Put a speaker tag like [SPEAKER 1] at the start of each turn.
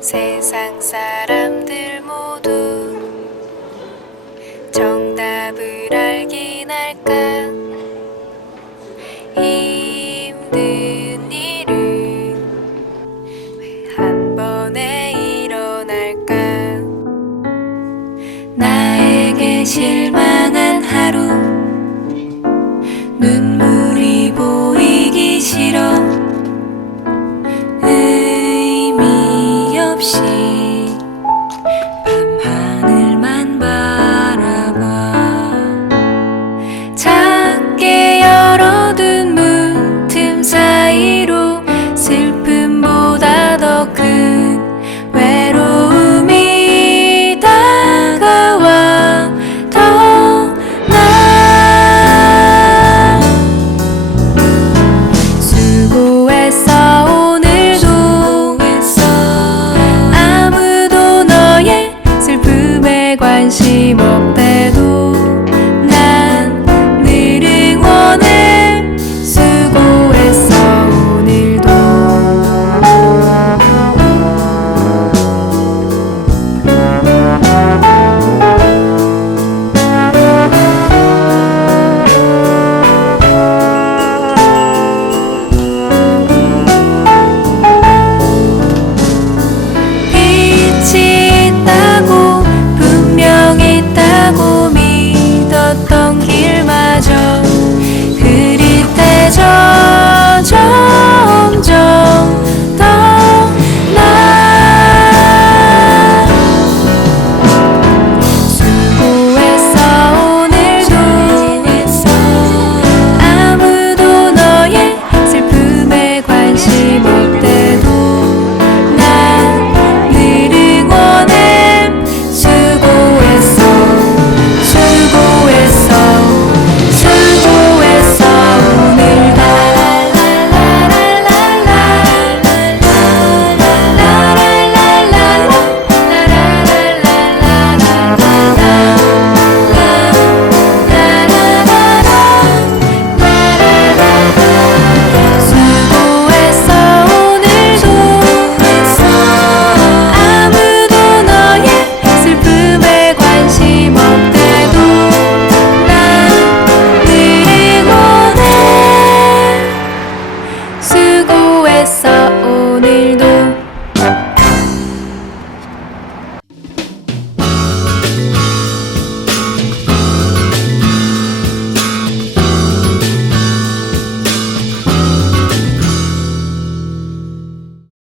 [SPEAKER 1] 세상 사람들 모두 정답을 알긴 할까 힘든 일은 왜 한 번에 일어날까 나에게 실망 see 관심 없대도